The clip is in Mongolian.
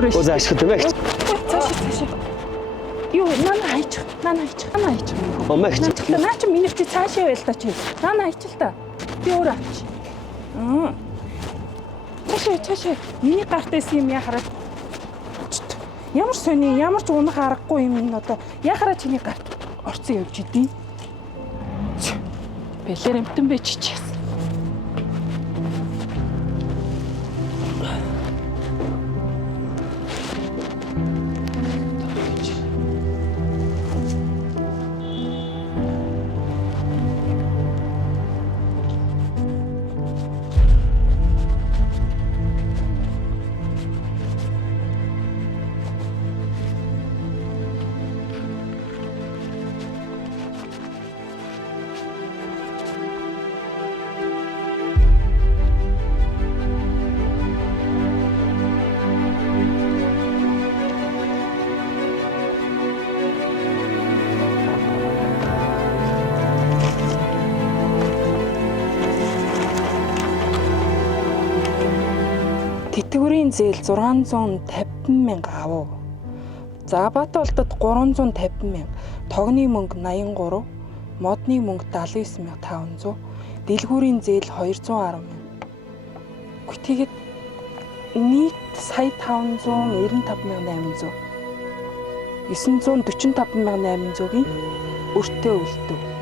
хүрээш. Өө заашгүй мэгч. Цааш. Юу нана хайчих. Мэгч. Наа чи миний чи цаашаа байл та чи. Нана хайчих л та. Би өөр авч. Цаашаа. Миний гарт байсан юм яхараад. Ямар сони, ямар ч унах аргагүй юм энэ одоо. Яхараа чиний гарт орцсон явж идэв. Бэлэр амтан бэ чичээс. Тэтгэврийн зээл 650,000 авав. За Батболдод 350,000, тогны мөнгө 83, модны мөнгө 79,500, дэлгүүрийн зээл 210,000. Гэхдээ тэгээд нийт сая 595,800. 945,800-ийн өртөө үлдэв.